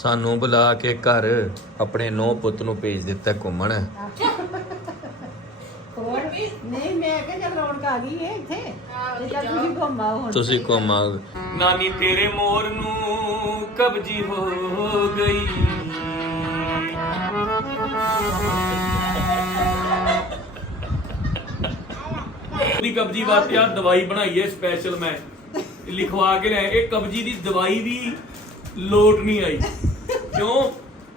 ਸਾਨੂੰ ਬੁਲਾ ਕੇ ਘਰ ਆਪਣੇ ਨੌ ਪੁੱਤ ਨੂੰ ਭੇਜ ਦਿੱਤਾ ਘੁੰਮਣ। ਹੋਰ ਨਹੀਂ ਮੈਂ ਕਿਹਾ ਚੱਲ ਰੌਣਕ ਆ ਗਈ ਹੈ ਇੱਥੇ। ਤੇ ਚੱਲ ਤੁਸੀਂ ਘੁੰਮਾਓ ਹੁਣ। ਤੁਸੀਂ ਘੁੰਮਾ ਨਾਨੀ ਤੇਰੇ ਮੋਰ ਨੂੰ ਕਬਜੀ ਹੋ ਗਈ। ਉਹਦੀ ਕਬਜੀ ਵਾਸਤੇ ਆ ਦਵਾਈ ਬਣਾਈ ਹੈ ਸਪੈਸ਼ਲ ਮੈਂ। ਲਿਖਵਾ ਕੇ ਲਿਆ ਇਹ ਕਬਜੀ ਦੀ ਦਵਾਈ ਵੀ ਲੋਟ ਨਹੀਂ ਆਈ। ਕਿਉਂ?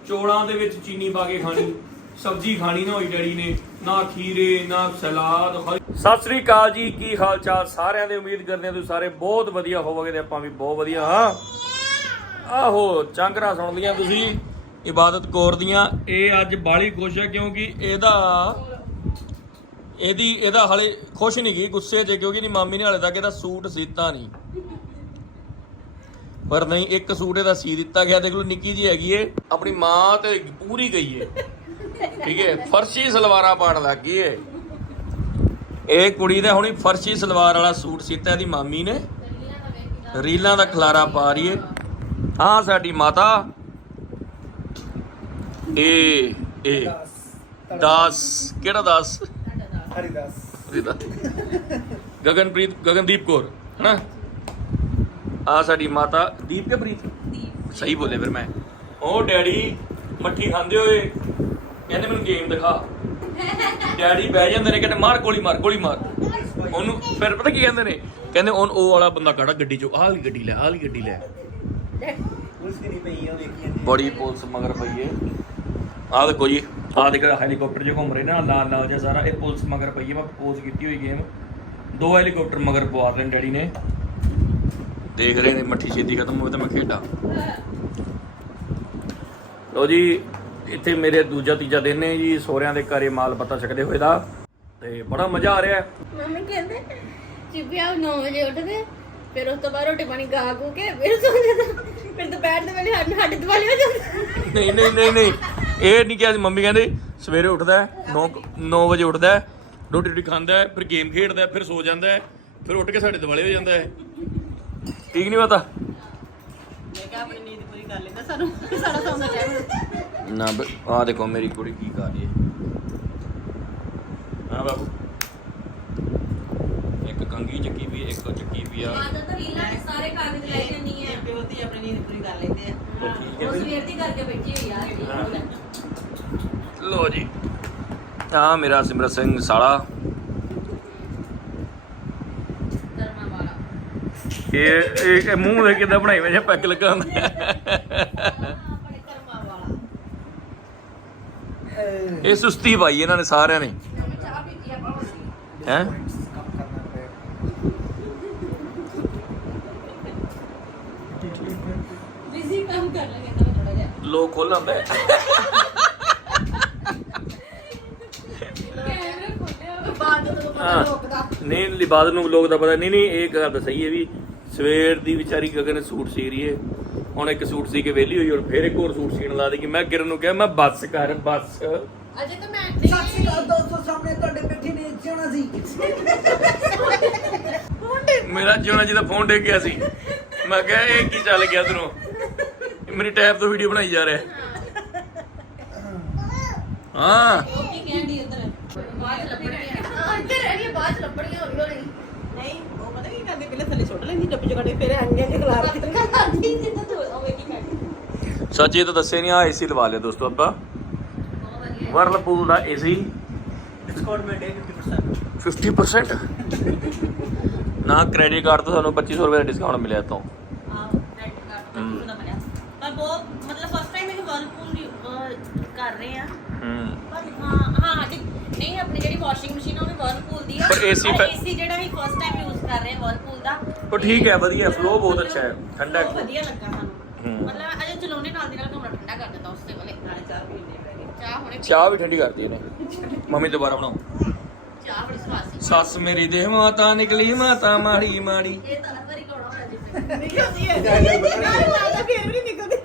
ਚੋਲਾਂ ਦੇ ਵਿੱਚ ਚੀਨੀ ਪਾ ਕੇ ਖਾਣੀ, ਸਬਜ਼ੀ ਖਾਣੀ ਨਾ ਹੋਈ ਡੈਡੀ ਨੇ, ਨਾ ਖੀਰੇ, ਨਾ ਸਲਾਦ ਸਤਿ ਸ੍ਰੀ ਅਕਾਲ ਜੀ, ਕੀ ਹਾਲ ਚਾਲ ਸਾਰਿਆਂ ਦੇ ਉਮੀਦ ਕਰਦੇ ਹਾਂ ਤੁਸੀਂ ਸਾਰੇ ਬਹੁਤ ਵਧੀਆ ਹੋਵੋਗੇ ਤੇ ਆਪਾਂ ਵੀ ਬਹੁਤ ਵਧੀਆ, ਹਾਂ? ਆਹੋ, ਚਾਂਗਰਾ ਸੁਣ ਲੀਆਂ ਤੁਸੀਂ, ਇਬਾਦਤ ਕੌਰ ਦੀਆਂ। ਇਹ ਅੱਜ ਬਾਲੀ ਖੁਸ਼ ਹੈ ਕਿਉਂਕਿ ਇਹਦਾ, ਇਹਦੀ, ਇਹਦਾ ਹਲੇ ਖੁਸ਼ ਨਹੀਂ ਗਈ, ਗੁੱਸੇ 'ਚ ਕਿਉਂਕਿ ਨਹੀਂ ਮਾਮੀ ਨੇ ਹਲੇ ਤੱਕ ਇਹਦਾ ਸੂਟ ਸੀਤਾ ਨਹੀਂ। ਪਰ ਨਹੀਂ ਇੱਕ ਸੂਟ ਇਹਦਾ ਸੀ ਦਿੱਤਾ ਗਿਆ ਦੇਖ ਲਓ ਨਿੱਕੀ ਜੀ ਹੈਗੀ ਏ। ਆਪਣੀ ਮਾਂ ਤੇ ਪੂਰੀ ਗਈ ਏ। ਠੀਕ ਏ ਫਰਸ਼ੀ ਸਲਵਾਰਾਂ ਪਾਣ ਲੱਗ ਗਈ ਏ। ਇਹ ਕੁੜੀ ਦਾ ਹੁਣੀ ਫਰਸ਼ੀ ਸਲਵਾਰ ਵਾਲਾ ਸੂਟ ਸੀਤਾ ਇਹਦੀ ਮਾਮੀ ਨੇ। ਰੀਲਾਂ ਦਾ ਖਲਾਰਾ ਪਾ ਰਹੀ ਏ। ਆਹ ਸਾਡੀ ਮਾਤਾ। ਇਹ ਇਹ 10 ਕਿਹੜਾ 10 ਹਰੀਦਾਸ। ਰਿਦਾ ਗਗਨਪ੍ਰੀਤ ਗਗਨਦੀਪ ਕੌਰ ਹਨਾ? ਆ ਸਾਡੀ ਮਾਤਾ ਦੀਪ ਕੇ ਪ੍ਰੀਤ? ਸਹੀ ਬੋਲੇ ਫਿਰ ਮੈਂ। ਉਹ ਡੈਡੀ ਮੱਠੀ ਖਾਂਦੇ ਹੋਏ ਕਹਿੰਦੇ ਮੈਨੂੰ ਗੇਮ ਦਿਖਾ। ਡੈਡੀ ਬਹਿ ਜਾਂਦੇ ਨੇ ਕਹਿੰਦੇ ਮਾਰ ਗੋਲੀ ਮਾਰ ਗੋਲੀ ਮਾਰ। ਉਹਨੂੰ ਫਿਰ ਪਤਾ ਕੀ ਕਹਿੰਦੇ ਨੇ? ਕਹਿੰਦੇ ਉਹ ਉਹ ਵਾਲਾ ਬੰਦਾ ਖੜਾ ਗੱਡੀ ਚੋਂ ਆਹ ਵਾਲੀ ਗੱਡੀ ਲੈ ਆਹ ਵਾਲੀ ਗੱਡੀ ਲੈ। ਬੜੀ ਪੁਲਿਸ ਮਗਰ ਪਈ ਏ। ਆਹ ਦੇਖੋ ਜੀ ਆਹ ਦੇਖ ਹੈਲੀਕਾਪਟਰ ਜੋ ਘੁੰਮ ਰਹੇ ਨਾ ਲਾਲ ਲਾਲ ਜਿਹਾ ਸਾਰਾ। ਇਹ ਪੁਲਿਸ ਮਗਰ ਪਈ ਏ ਮੈਂ ਪੋਜ਼ ਕੀਤੀ ਹੋਈ ਗੇਮ ਦੋ ਹੈਲੀਕਾਪਟਰ ਮਗਰ ਪਵਾ ਰਹੇ ਨੇ ਡੈਡੀ ਨੇ। ਦੇਖ ਰਹੇ ਨੇ ਮੱਠੀ ਛੇਤੀ ਖਤਮ ਹੋਵੇ ਤਾਂ ਮੈਂ ਖੇਡਾਂ। ਲੋ ਜੀ ਇੱਥੇ ਮੇਰੇ ਦੂਜਾ ਤੀਜਾ ਦਿਨ ਨੇ ਜੀ ਸੋਹਰਿਆਂ ਦੇ ਘਰੇ ਮਾਲ ਪਤਾ ਛਕਦੇ ਹੋਏ ਦਾ ਤੇ ਬੜਾ ਮਜ਼ਾ ਆ ਰਿਹਾ। ਮੰਮੀ ਕਹਿੰਦੇ ਚਿਪਿਆ 9 ਵਜੇ ਉੱਠਦੇ ਫਿਰ ਉਸ ਤੋਂ ਬਾਅਦ ਰੋਟੀ ਪਾਣੀ ਖਾ ਖੂ ਕੇ ਫਿਰ ਸੌਂ ਜਾਂਦਾ ਫਿਰ ਦੁਪਹਿਰ ਦੇ ਵੇਲੇ ਸਾਡੇ ਸਾਡੇ ਦੁਆਲੇ ਹੋ ਜਾਂਦਾ। ਨਹੀਂ ਨਹੀਂ ਨਹੀਂ ਨਹੀਂ ਇਹ ਨਹੀਂ ਕਿਹਾ ਮੰਮੀ ਕਹਿੰਦੇ ਸਵੇਰੇ ਉੱਠਦਾ 9 9 ਵਜੇ ਉੱਠਦਾ ਰੋਟੀ ਰੋਟੀ ਖਾਂਦਾ ਫਿਰ ਗੇਮ ਖੇਡਦਾ ਫਿਰ ਸੋ ਜਾਂਦਾ ਫਿਰ ਉੱਠ ਕੇ ਸਾਡੇ ਦਿਵਾਲੇ ਹੋ ਜਾਂਦਾ ਹੈ। ਠੀਕ ਨਹੀਂ ਪਤਾ? ਮੈਂ ਕਿਹਾ ਆਪਣੀ ਨੀਂਦ ਪੂਰੀ ਕਰ ਲੈਂਦਾ ਸਾਨੂੰ। ਸਾਡਾ ਸੌਂਦਾ ਟਾਈਮ ਨਾ ਆ ਦੇਖੋ ਮੇਰੀ ਕੁੜੀ ਕੀ ਕਰ ਰਹੀ ਹੈ। ਹਾਂ ਬਾਬੂ ਇੱਕ ਕੰਗੀ ਚੱਕੀ ਵੀ ਇੱਕ ਚੱਕੀ ਵੀ ਆ। ਆਦਤ ਤਾਂ ਰੀਲਾਂ ਦੇ ਸਾਰੇ ਕਾਗਜ਼ ਲੈ ਕੇ ਨਹੀਂ ਹੈ। ਪਿਓ ਦੀ ਆਪਣੀ ਨੀਂਦ ਪੂਰੀ ਕਰ ਲੈਂਦੇ ਆ ਉਹ ਠੀਕ ਹੈ ਉਹ ਫਿਰ। ਸਵੇਰ ਦੀ ਕਰਕੇ ਬੈਠੀ ਹੋਈ ਆ ਜਿਹੜੀ ਉਹ ਲੈ। ਲੋ ਜੀ। ਆ ਮੇਰਾ ਸਿਮਰਤ ਸਿੰਘ ਸਾਲਾ ਕਰਮਾ ਵਾਲਾ ਇਹ ਇਹ ਇਹ ਮੂੰਹ ਦੇ ਕਿਦਾਂ ਬਣਾਈ ਵਜੇ ਪੈਗ ਲੱਗਾ ਹੁੰਦਾ ਇਹ ਸੁਸਤੀ ਪਾਈ ਇਹਨਾਂ ਨੇ ਸਾਰਿਆਂ ਨੇ। ਹੈ? ਬਿਜ਼ੀ ਕੰਮ ਕਰ ਲਾਂਗੇ ਤਾਂ ਥੋੜਾ ਜਿਹਾ ਲੋਕ ਖੋਲ। ਰੋਕਦਾ ਨਹੀਂ ਲਿਬਾਦ ਨੂੰ ਲੋਕ ਦਾ ਪਤਾ। ਨਹੀਂ ਨਹੀਂ ਇਹ ਗੱਲ ਤਾਂ ਸਹੀ ਹੈ ਵੀ ਸਵੇਰ ਦੀ ਵਿਚਾਰੀ ਗਗਨ ਸੂਟ ਸੀ ਰਹੀ ਹੁਣ ਇੱਕ ਸੂਟ ਸੀ ਕੇ ਵਿਹਲੀ ਹੋਈ ਹੁਣ ਫੇਰ ਇੱਕ ਹੋਰ ਸੂਟ ਸੀਣ ਲਾ ਦੇਗੀ ਮੈਂ ਕਿਰਨ ਨੂੰ ਕਿਹਾ ਮੈਂ ਬੱਸ ਕਰ ਬੱਸ। ਅਜੇ ਤਾਂ ਮੈਂ ਨਹੀਂ ਦੋਸਤੋ ਸਾਹਮਣੇ ਤੁਹਾਡੇ ਬੈਠੇ ਨੇ ਜਿਉਣਾ ਸੀ। ਮੇਰਾ ਜਿਉਣਾ ਜੀ ਦਾ ਫੋਨ ਡਿੱਗ ਗਿਆ ਸੀ। ਮੈਂ ਕਿਹਾ ਇਹ ਕੀ ਚੱਲ ਗਿਆ ਤੈਨੂੰ? ਮੇਰੀ ਟੈਬ ਤੋਂ ਵੀਡੀਓ ਬਣਾਈ ਜਾ ਰਿਹਾ। ਹਾਂ। ਉਹ ਕੀ ਕਹਿੰਦੀ ਉਧਰ ਬਾਅਦ ਚ ਲੱਭਣੀਆਂ ਇੱਧਰ ਰਹਿ ਗਈ ਬਾਅਦ ਚ ਲੱਭਣੀਆਂ ਹੌਲੀ ਹੌਲੀ ਨਹੀਂ ਉਹ ਪਤਾ ਕੀ ਕਰਦੇ ਪਹਿਲਾਂ ਥੱਲੇ ਸੁੱਟ ਲੈਂਦੀ ਡੱਬੇ ਚ ਕੱਢ ਫਿਰ ਅੰਗੇ ਚ ਖਲਾਰ ਕੇ। ਕਰਦੀ ਜਿੱਦਾਂ ਤੂੰ ਉਹ ਵੇਖੀ ਸੱਚ ਇਹ ਤਾਂ ਦੱਸਿਆ ਨਹੀਂ ਆ ਏਸੀ ਲਵਾ ਲਿਆ ਦੋਸਤੋ ਆਪਾਂ। ਵਰਲਪੂਲ ਦਾ ਏਸੀ ਡਿਸਕਾਊਂਟ ਮਿਲ ਗਿਆ 50% 50% ਨਾ ਕ੍ਰੈਡਿਟ ਕਾਰਡ ਤੋਂ ਸਾਨੂੰ 2500 ਰੁਪਏ ਦਾ ਡਿਸਕਾਊਂਟ ਮਿਲਿਆ ਤੋਂ ਪੂਰਾ ਬਹੁਤ ਮਤਲਬ ਫਸਟ ਟਾਈਮ ਇਹ ਵਰਲਪੂਲ ਕਰ ਰਹੇ ਆ। ਹੂੰ। ਪਰ ਹਾਂ ਨਹੀਂ ਆਪਣੀ ਜਿਹੜੀ ਵਾਸ਼ਿੰਗ ਮਸ਼ੀਨ ਉਹ ਵੀ ਵਰਲਪੂਲ ਦੀ ਆ। ਪਰ ਏਸੀ ਜਿਹੜਾ ਹੀ ਫਸਟ ਟਾਈਮ ਯੂਜ਼ ਕਰ ਰਹੇ ਆ ਵਰਲਪੂਲ ਦਾ ਉਹ ਠੀਕ ਹੈ ਵਧੀਆ ਫਲੋ ਬਹੁਤ ਅੱਛਾ ਹੈ ਠੰਡਾ ਬਹੁਤ ਵਧੀਆ ਲੱਗਾ ਸਾਨੂੰ। ਹੂੰ। ਮਤਲਬ ਅਜੇ ਚਲਾਉਣੇ ਨਾਲ ਦੀ ਨਾਲ ਕਮਰਾ ਠੰਡਾ ਕਰ ਦਿੰਦਾ ਉਸੇ ਵੇਲੇ। ਨਾਲੇ ਚਾਹ ਪੈ ਗਏ ਚਾਹ ਹੁਣੇ ਚਾਹ ਵੀ ਠੰਡੀ ਕਰਦੀ ਇਹਨੇ। ਮੰਮੀ ਦੁਬਾਰਾ ਬਣਾਓ। ਚਾਹ ਬੜੀ ਸਵਾਦ ਸੀ। ਸੱਸ ਮੇਰੀ ਦੇ ਮਾਤਾ ਨਿਕਲੀ ਮਾਤਾ ਮਾੜੀ ਮਾੜੀ। ਇਹ ਤਾਂ ਵਾਰੀ ਕੋਣਾ ਹੋਣਾ ਜਿੱਥੇ ਨਿਕਲਦੀ ਹੈ। ਨਾਲੇ ਫਿਰ ਵੀ ਨਹੀਂ ਨਿਕਲਦੀ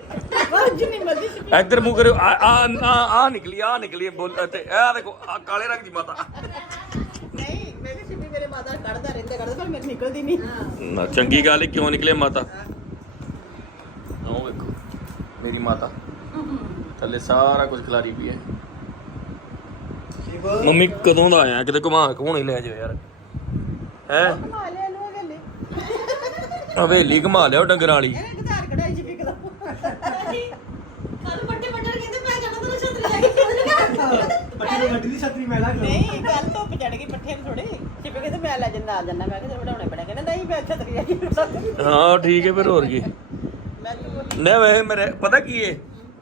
ਬਾਹਰ ਜਿੰਨੀ ਮਰਜ਼ੀ ਸੀ ਇੱਧਰ ਮੂੰਹ ਕਰਿਓ। ਆ ਆ ਆ ਆ ਨਿਕਲੀ ਆ ਨਿਕਲੀ ਬੋਲ ਤੇ ਇਹ ਦੇਖੋ ਆ ਕਾਲੇ ਰੰਗ ਦੀ ਮਾਤਾ ਨਹੀਂ ਮੈਂ ਕਿਹਾ ਸਿੱਧੀ ਮੇਰੇ ਮਾਤਾ ਕੱਢਦਾ ਰਹਿੰਦਾ ਕੱਢਦਾ ਪਰ ਮੇਰੇ ਨਿਕਲਦੀ ਨਹੀਂ। ਨਾ ਚੰਗੀ ਗੱਲ ਹੈ ਕਿਉਂ ਨਿਕਲੇ ਮਾਤਾ? ਆਓ ਵੇਖੋ ਮੇਰੀ ਮਾਤਾ। ਥੱਲੇ ਸਾਰਾ ਕੁਝ ਖਿਲਾਰੀ ਪਈ ਹੈ ਮੰਮੀ ਕਦੋਂ ਦਾ ਆਇਆ? ਕਿਤੇ ਘੁਮਾ ਘੁਮਾਉਣੀ ਲੈ ਜਾਓ ਯਾਰ। ਹੈ? ਹਵੇਲੀ। ਘੁਮਾ ਲਿਓ ਡੰਗਰਾਂ ਵਾਲੀ। ਘਰ ਕਢਾਈ ਚ ਵਿਕਦਾ ਕੱਲ ਵੱਡੇ ਵੱਡੇ ਕਹਿੰਦੇ ਮੈਂ ਜਾਣਾ ਤੈਨੂੰ ਛਤਰੀ ਲੈ ਕੇ ਚੱਲ ਪੱਟੀ ਦੀ ਵੱਡੀ ਦੀ ਛਤਰੀ ਮੈਂ ਲਾ ਕੇ ਨਹੀਂ ਗੱਲ ਧੁੱਪ ਚੜ ਗਈ ਪੱਠੇ ਨੂੰ ਥੋੜੇ ਚਿਪੇ ਕਹਿੰਦੇ ਮੈਂ ਲੈ ਜੰਦਾ ਆ ਜੰਨਾ ਮੈਂ ਕਿਹਾ ਵਡਾਉਣੇ ਪੈਣਾ। ਕਹਿੰਦਾ ਨਹੀਂ ਮੈਂ ਛਤਰੀ ਆ ਗਈ ਹਾਂ ਠੀਕ ਹੈ ਫਿਰ ਹੋਰ ਕੀ। ਮੈਂ ਨਹੀਂ ਵੇ ਮੇਰੇ ਪਤਾ ਕੀ ਹੈ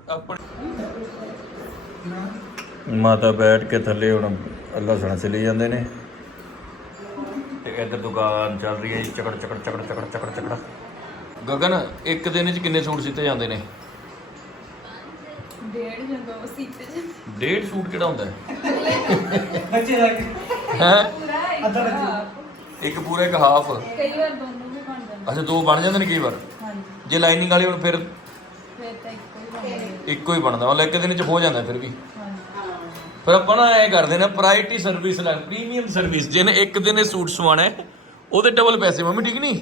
ਆਪਣੇ ਮਾਤਾ ਬੈਠ ਕੇ ਥੱਲੇ ਹੁਣ ਅੱਲਾ ਸਣਾ ਚਲੇ ਜਾਂਦੇ ਨੇ। ਤੇ ਇੱਧਰ ਦੁਕਾਨ ਚੱਲ ਰਹੀ ਹੈ ਜੀ ਚਕੜ ਚਕੜ ਚਕੜ ਚਕੜ ਚਕੜ ਚਕੜ। ਗਗਨ ਇੱਕ ਦਿਨ ਚ ਕਿੰਨੇ ਸੂਟ ਸੀਤੇ ਜਾਂਦੇ ਨੇ? ਡੇਢ ਜਾਂਦਾ ਉਹ ਸੀਤੇ ਡੇਢ ਸੂਟ ਕਿਹੜਾ ਹੁੰਦਾ ਹੈ? ਬੱਚੇ ਲੱਗ ਹੈਂ? ਪੂਰਾ ਇੱਕ ਅੱਧਾ ਹਾਫ। ਇੱਕ ਪੂਰਾ ਇੱਕ ਹਾਫ। ਕਈ ਵਾਰ ਦੋਨੋਂ ਵੀ ਬਣ ਜਾਂਦੇ। ਅੱਛਾ ਦੋ ਬਣ ਜਾਂਦੇ ਨੇ ਕਈ ਵਾਰ? ਹਾਂਜੀ। ਜੇ ਲਾਈਨਿੰਗ ਵਾਲੇ ਹੁਣ ਫਿਰ ਫਿਰ ਤਾਂ ਇੱਕੋ ਹੀ ਬਣ ਜਾਂਦਾ। ਇੱਕੋ ਹੀ ਬਣਦਾ ਮਤਲਬ ਇੱਕ ਦਿਨ ਚ ਹੋ ਜਾਂਦਾ ਫਿਰ ਵੀ। ਹਾਂਜੀ। ਫਿਰ ਆਪਾਂ ਨਾ ਐ ਕਰਦੇ ਨੇ ਪ੍ਰਾਇੋਰਟੀ ਸਰਵਿਸ ਲੱਗ ਪ੍ਰੀਮੀਅਮ ਸਰਵਿਸ ਜਿਹਨੇ ਇੱਕ ਦਿਨ ਇਹ ਸੂਟ ਸਵਾਣਾ ਹੈ ਉਹਦੇ ਡਬਲ ਪੈਸੇ ਮੰਮੀ ਠੀਕ ਨਹੀਂ?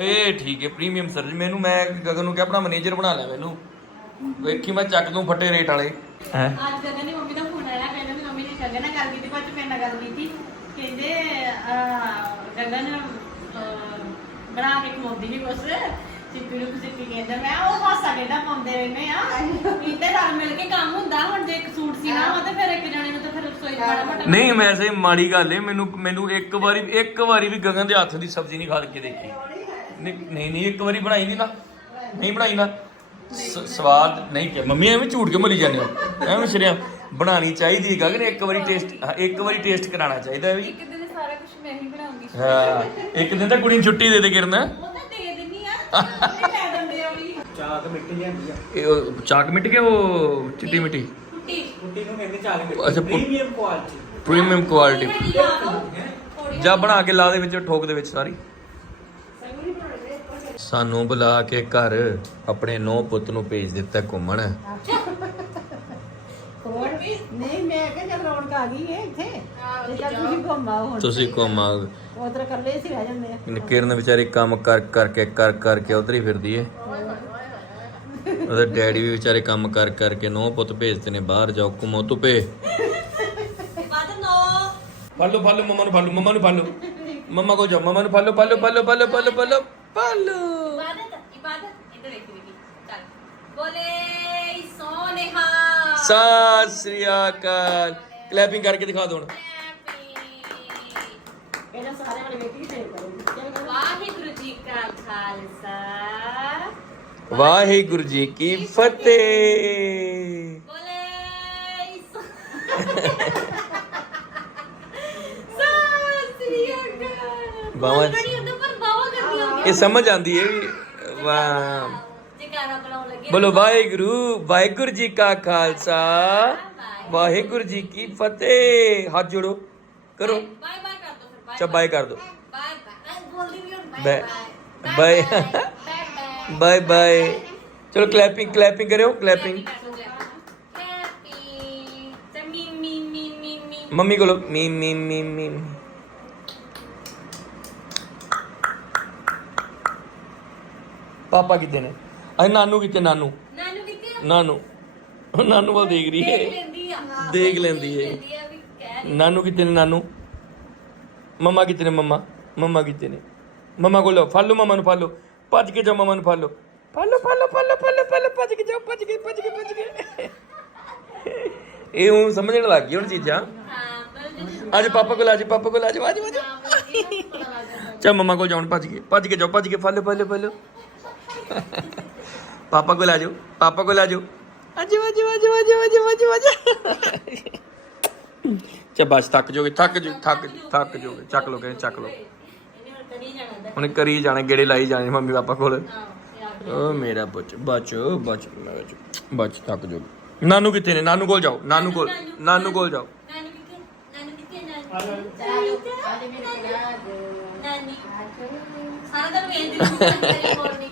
ਇਹ ਠੀਕ ਹੈ ਪ੍ਰੀਮੀਅਮ ਸਰਵਿਸ ਮੈਨੂੰ ਮੈਂ ਗਗਨ ਨੂੰ ਕਿਹਾ ਆਪਣਾ ਮੈਨੇਜਰ ਬਣਾ ਲੈ ਮੈਨੂੰ। ਵੇਖੀ ਮੈਂ ਚੱਕ ਦੂੰ ਫੱਟੇ ਰੇਟ ਵਾਲੇ। ਹੈ? ਅੱਜ ਗਗਨ ਦੀ ਮੰਮੀ ਦਾ ਫੋਨ ਆਇਆ ਕਹਿੰਦੇ ਵੀ ਮੰਮੀ ਨੇ ਗਗਨ ਨਾਲ ਗੱਲ ਕੀਤੀ ਬਾਅਦ ਚ ਮੇਰੇ ਨਾਲ ਗੱਲ ਕੀਤੀ। ਕਹਿੰਦੇ ਅਹ, ਗਗਨ ਅਹ, ਬਣਾ ਕੇ ਖਵਾਉਂਦੀ ਨਹੀਂ ਕੁਛ। ਸਿੱਪੀ ਨੂੰ ਸਿੱਪੀ ਕਹਿੰਦਾ? ਮੈਂ ਉਹ ਹਾਸਾ ਡੇਡਾ ਪਾਉਂਦੇ ਰਹਿੰਦੇ ਆ? ਇੰਤੇ ਰਲ ਮਿਲ ਕੇ ਕੰਮ ਹੁੰਦਾ ਹੁਣ ਜੇ ਇੱਕ ਸੂਟ ਸੀਣਾ ਵਾ ਤੇ ਫਿਰ ਇੱਕ ਜਣੇ ਨੂੰ ਤਾਂ ਫਿਰ ਰਸੋਈ ਦਾ ਬੜਾ ਮੋਟਾ ਨਹੀਂ ਵੈਸੇ ਮਾੜੀ ਗੱਲ ਏ ਮੈਨੂੰ ਮੈਨੂੰ ਇੱਕ ਵਾਰੀ ਇੱਕ ਵਾਰੀ ਵੀ ਗਗਨ ਦੇ ਹੱਥ ਦੀ ਸਬਜ਼ੀ ਨਹੀਂ ਖਾ ਕੇ ਦੇਖੀ। ਨਹੀਂ ਨਹੀਂ ਨਹੀਂ ਇੱਕ ਵਾਰੀ ਬਣਾਈ ਨਹੀਂ ਨਾ। ਨਹੀਂ ਬਣਾਈ ਨਾ। ਸ- ਸਵਾਦ ਨਹੀਂ ਕਿ ਮੰਮੀ ਐਵੇਂ ਝੂਠ ਕੇ ਮਲੀ ਜਾਂਦੇ ਹੋ? ਐਵੇਂ ਸ਼ਰਿਆ ਬਣਾਣੀ ਚਾਹੀਦੀ ਹੈ ਗਗਨ ਇੱਕ ਵਾਰੀ ਟੇਸਟ ਇੱਕ ਵਾਰੀ ਟੇਸਟ ਕਰਾਉਣਾ ਚਾਹੀਦਾ ਹੈ ਵੀ। ਇੱਕ ਦਿਨ ਸਾਰਾ ਕੁਝ ਮੈਂ ਹੀ ਬਣਾਉਂਗੀ। ਹਾਂ ਇੱਕ ਦਿਨ ਤਾਂ ਕੁੜੀ ਨੂੰ ਛੁੱਟੀ ਦੇ ਦੇ ਕਿਰਨ। ਉਹ ਤਾਂ ਦੇ ਦਿੰਨੀ ਆ ਉਹਨੇ ਲੈ ਦਿੰਦੇ ਆ ਵੀ। ਚਾਕ ਮਿੱਟੀ ਲਿਆਂਦੀ ਆ। ਇਹ ਉਹ ਚਾਕ ਮਿਟ ਕੇ ਉਹ ਚਿੱਟੀ ਮਿੱਟੀ? ਕੁੱਟੀ। ਕੁੱਟੀ ਨੂੰ ਕਹਿੰਦੇ ਚਾਕ ਮਿੱਟੀ। ਅੱਛਾ, ਪੁ- ਪ੍ਰੀਮੀਅਮ ਕੁਆਲਿਟੀ। Premium quality. ਜਾਂ ਬਣਾ ਕੇ ਲਾ ਦੇ ਵਿੱਚ ਠੋਕ ਦੇ ਵਿੱਚ ਸਾਰੀ। ਸਾਨੂੰ ਬੁਲਾ ਕੇ ਘਰ ਆਪਣੇ ਨੌ ਪੁੱਤ ਨੂੰ ਭੇਜ ਦਿੱਤਾ ਘੁੰਮਣ। ਹੋਰ ਵੀ? ਨਹੀਂ ਮੈਂ ਕਿਹਾ ਚੱਲ ਰੌਣਕ ਆ ਗਈ ਹੈ ਇੱਥੇ। ਤੇ ਚੱਲ ਤੁਸੀਂ ਘੁੰਮਾਓ ਹੁਣ। ਤੁਸੀਂ ਘੁੰਮਾ ਉਧਰ ਇਕੱਲੇ ਸੀ ਰਹਿ ਜਾਂਦੇ ਆ। ਕਿਰਨ ਵਿਚਾਰੀ ਕੰਮ ਕਰ ਕਰਕੇ ਕਰ ਕਰਕੇ ਉਧਰ ਹੀ ਫਿਰਦੀ ਏ। ਉਹਦੇ ਡੈਡੀ ਵੀ ਵਿਚਾਰੇ ਕੰਮ ਕਰ ਕਰਕੇ ਨੌ ਪੁੱਤ ਭੇਜਦੇ ਨੇ ਬਾਹਰ। ਜਾਓ ਘੁੰਮੋ ਨੋ। ਫਾਲੋ ਫਾਲੋ ਮਮਾ ਨੂੰ ਫਾਲੋ ਮਮਾ ਨੂੰ ਫਾਲੋ ਮਮਾ ਕੋ ਜਾਓ ਮਮਾ ਨੂੰ follow follow follow follow follow follow follow Ibadat Ibadat. ਇੱਧਰ ਵੇਖ ਵੇਖੀ ਚੱਲ। ਬੋਲੇ ਸੋਨੇਹਾ। ਸਤਿ ਸ੍ਰੀ ਅਕਾਲ। ਕਲੈਪਿੰਗ ਕਰਕੇ ਦਿਖਾ ਦੋ ਹੁਣ। ਇਹਨਾਂ ਸਾਰੇ ਵਾਲੇ ਵੇਖੀ ਤੇ ਕਰੋ। ਵਾਹਿਗੁਰੂ ਜੀ ਕਾ ਖਾਲਸਾ। ਵਾਹਿਗੁਰੂ ਜੀ ਕੀ ਫਤਿਹ। ਬੋਲੇ ਸਤਿ ਸ੍ਰੀ ਅਕਾਲ। ਬਾਵਾ- ਇਹ ਸਮਝ ਆਂਦੀ ਹੈ ਵੀ ਵਾਹ ਜਕਾਰਾ ਬਣਾਉਣ ਲੱਗੇ ਬੋਲੋ ਵਾਹਿਗੁਰੂ ਵਾਹਿਗੁਰੂ ਜੀ ਕਾ ਖਾਲਸਾ ਵਾਹਿਗੁਰੂ ਜੀ ਕੀ ਫਤਿਹ ਹੱਥ ਜੋੜੋ ਕਰੋ ਬਾਏ ਬਾਏ ਕਰ ਦੋ ਫਿਰ ਚਾ ਬਾਏ ਕਰ ਦੋ ਬਾਏ ਬਾਏ ਬੋਲਦੀ ਵੀ ਹੁਣ bye bye bye bye bye bye ਚਲੋ ਕਲੈਪਿੰਗ ਕਲੈਪਿੰਗ ਕਰਿਓ ਕਲੈਪਿੰਗ ਹੈਪੀ ਤੇ ਮੀ ਮੀ ਮੀ ਮੀ ਮੀ ਮੰਮੀ ਕੋਲੋਂ ਮੀ ਮੀ ਮੀ ਮੀ ਪਾਪਾ ਕਿੱਥੇ ਨੇ? ਅਈ ਨਾਨੂ ਕਿੱਥੇ ਨਾਨੂ? ਨਾਨੂ ਆ? ਨਾਨੂ। ਨਾਨੂ ਵੱਲ ਦੇਖ ਰਹੀ ਦੇਖ ਹੈ ਲੈਂਦੀ ਆ। ਦੇਖ ਲੈਂਦੀ ਹੈ ਲੈਂਦੀ ਆ ਵੀ ਕਹਿ ਨਾਨੂ ਕਿੱਥੇ ਨੇ ਨਾਨੂ? ਮੰਮਾ ਕਿੱਥੇ ਨੇ ਮੰਮਾ? ਮੰਮਾ ਕਿੱਥੇ ਨੇ? ਮੰਮਾ ਕੋਲ ਫੜ ਲਓ ਮੰਮਾ ਨੂੰ ਫੜ ਲਓ। ਭੱਜ ਕੇ ਜਾਓ ਮੰਮਾ ਨੂੰ ਫੜ ਲਓ। ਫੜ ਲਓ ਫੜ ਲਓ ਫੜ ਲਓ ਫੜ ਲਓ ਫੜ ਲਓ ਭੱਜ ਕੇ ਜਾਓ ਭੱਜ ਕੇ ਭੱਜ ਕੇ ਭੱਜ ਕੇ। ਇਹ ਹੁਣ ਸਮਝਣ ਲੱਗ ਗਈ ਹੁਣ ਚੀਜ਼ਾਂ। ਹਾਂ ਅੱਜ ਪਾਪਾ ਕੋਲ ਅੱਜ ਪਾਪਾ ਕੋਲ ਅੱਜ ਅੱਜ ਅੱਜ ਚਾ ਮੰਮਾ ਕੋਲ ਜਾਉਣ ਭੱਜ ਕੇ ਭੱਜ ਕੇ ਜਾਓ ਭੱਜ ਕੇ ਫੜ ਲਓ ਫੜ ਲਓ ਫੜ ਲਓ। ਪਾਪਾ ਕੋਲ ਆ ਜਾਓ ਪਾਪਾ ਕੋਲ ਆ ਜਾਓ ਅੱਜ ਅੱਜ ਅੱਜ ਅੱਜ ਅੱਜ ਅੱਜ ਅੱਜ ਚਾ ਬਸ ਥੱਕ ਜਾਓਗੇ ਥੱਕ ਜੋ ਥੱਕ ਥੱਕ ਜਾਓਗੇ ਚੱਕ ਲਓ ਕਹਿੰਦੇ ਚੱਕ ਲਓ ਹੁਣ ਕਰੀ ਜਾਣੇ ਗੇੜੇ ਲਾਈ ਜਾਣੇ ਮੰਮੀ ਪਾਪਾ ਕੋਲ ਓ ਮੇਰਾ ਬੱਚ ਬਚ ਬਚ ਬਚ ਬਚ ਥੱਕ ਜਾਓਗੇ ਨਾਨੂ ਕਿੱਥੇ ਨੇ ਨਾਨੂ ਕੋਲ ਜਾਓ ਨਾਨੂ ਕੋਲ ਨਾਨੂ ਕੋਲ ਜਾਓ ਨਾਨੀ ਕਿੱਥੇ ਨਾਨੀ ਕਿੱਥੇ ਨਾਨੀ ਸਾਰਾ ਦਿਨ ਵੇਖਦੀ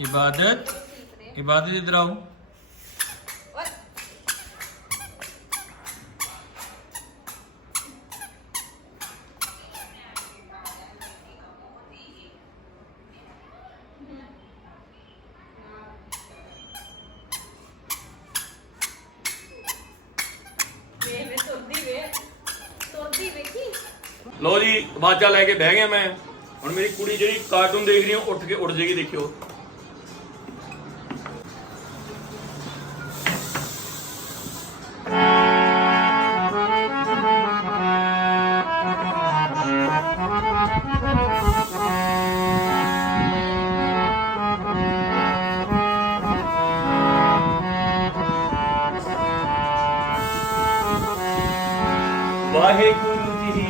ਇਬਾਦਤ ਇਬਾਦਤ ਇਧਰ ਆਓ ਵੇ ਲੋ ਜੀ ਬਾਜਾ ਲੈ ਕੇ ਬਹਿ ਗਿਆ ਮੈਂ। ਹੁਣ ਮੇਰੀ ਕੁੜੀ ਜਿਹੜੀ ਕਾਰਟੂਨ ਦੇਖ ਰਹੀ ਹੈ ਉੱਠ ਕੇ ਉੱਡ ਜਾਏਗੀ, ਦੇਖਿਓ। ਜੀ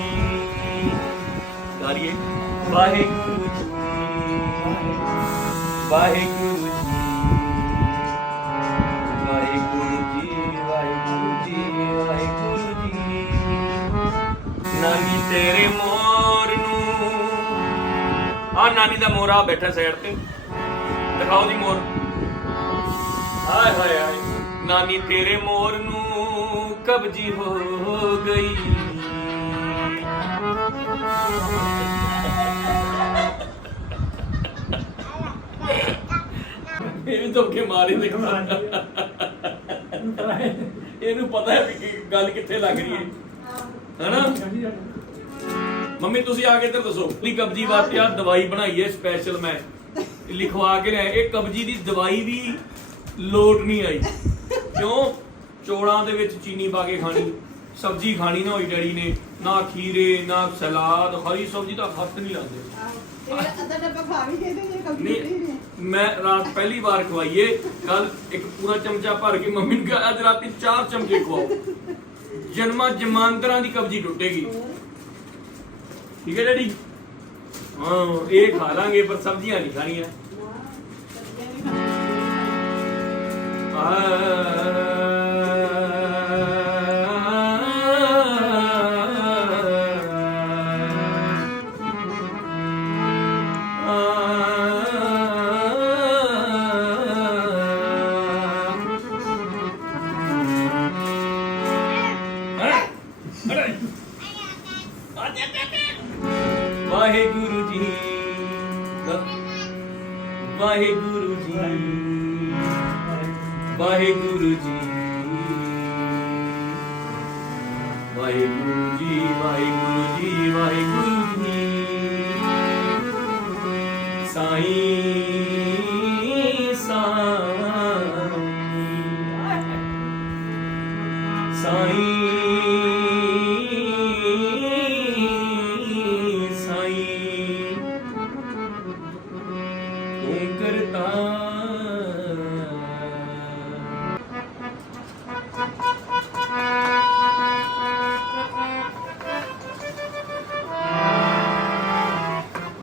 ਗਾਰੀਏ ਵਾਹਿਗੁਰੂ ਜੀ ਵਾਹਿਗੁਰੂ ਜੀ ਵਾਹਿਗੁਰੂ ਜੀ ਵਾਹਿਗੁਰੂ ਜੀ ਵਾਹਿਗੁਰੂ ਜੀ ਨਾਨੀ ਤੇਰੇ ਮੋਰ ਨੂੰ ਆ ਨਾਨੀ ਦਾ ਮੋਰਾ ਬੈਠਾ ਸਾਈਡ ਤੇ। ਦਿਖਾਓ ਜੀ ਮੋਰ ਹਾਏ ਹਾਏ ਹਾਏ। ਨਾਨੀ ਤੇਰੇ ਮੋਰ ਨੂੰ ਕਬਜੀ ਹੋ ਗਈ। ਇਹ ਵੀ ਧੋਕੇ ਮਾਰੇ ਦੇਖੋ। ਇਹਨੂੰ ਪਤਾ ਹੈ ਵੀ ਕੀ ਗੱਲ ਕਿੱਥੇ ਲੱਗ ਰਹੀ ਹੈ। ਹੈਨਾ? ਮੰਮੀ ਤੁਸੀਂ ਆ ਕੇ ਇੱਧਰ ਦੱਸੋ। ਪਲੀ ਕਬਜੀ ਵਾਸਤੇ ਆ ਦਵਾਈ ਬਣਾਈ ਹੈ ਸਪੈਸ਼ਲ ਮੈਂ। ਲਿਖਵਾ ਕੇ ਲਿਆ ਇਹ ਕਬਜੀ ਦੀ ਦਵਾਈ ਵੀ ਲੋਟ ਨਹੀਂ ਆਈ। ਕਿਉਂ? ਚੋਲਾਂ ਦੇ ਵਿੱਚ ਚੀਨੀ ਪਾ ਕੇ ਖਾਣੀ। ਸਬਜ਼ੀ ਖਾਣੀ ਨਾ ਹੋਈ ਡੈਡੀ ਨੇ ਨਾ ਖੀਰੇ ਨਾ ਸਲਾਦ ਹਰੀ ਸਬਜ਼ੀ ਤਾਂ ਹੱਥ ਨਹੀਂ ਲਾਉਂਦੇ। ਨਹੀਂ ਮੈਂ ਰਾਤ ਪਹਿਲੀ ਵਾਰ ਖਵਾਈਏ ਕੱਲ ਇੱਕ ਪੂਰਾ ਚਮਚਾ ਭਰ ਕੇ ਮੰਮੀ ਨੂੰ ਕਿਹਾ ਅੱਜ ਰਾਤੀ ਚਾਰ ਚਮਚੇ ਖਵਾਓ। ਜਨਮਾਂ ਜਮਾਂਤਰਾਂ ਦੀ ਕਬਜੀ ਟੁੱਟੇਗੀ। ਠੀਕ ਹੈ ਡੈਡੀ? ਹਾਂ ਇਹ ਖਾ ਲਾਂਗੇ ਪਰ ਸਬਜ਼ੀਆਂ ਨਹੀਂ ਖਾਣੀਆਂ। ਵਾਹਿਗੁਰੂ ਜੀ ਵਾਹਿਗੁਰੂ ਜੀ ਵਾਹਿਗੁਰੂ ਜੀ ਵਾਹਿਗੁਰੂ ਜੀ ਵਾਹਿਗੁਰੂ ਜੀ ਵਾਹਿਗੁਰੂ ਜੀ ਸਾਈਂ ਸਾਈਂ ਸਾਈਂ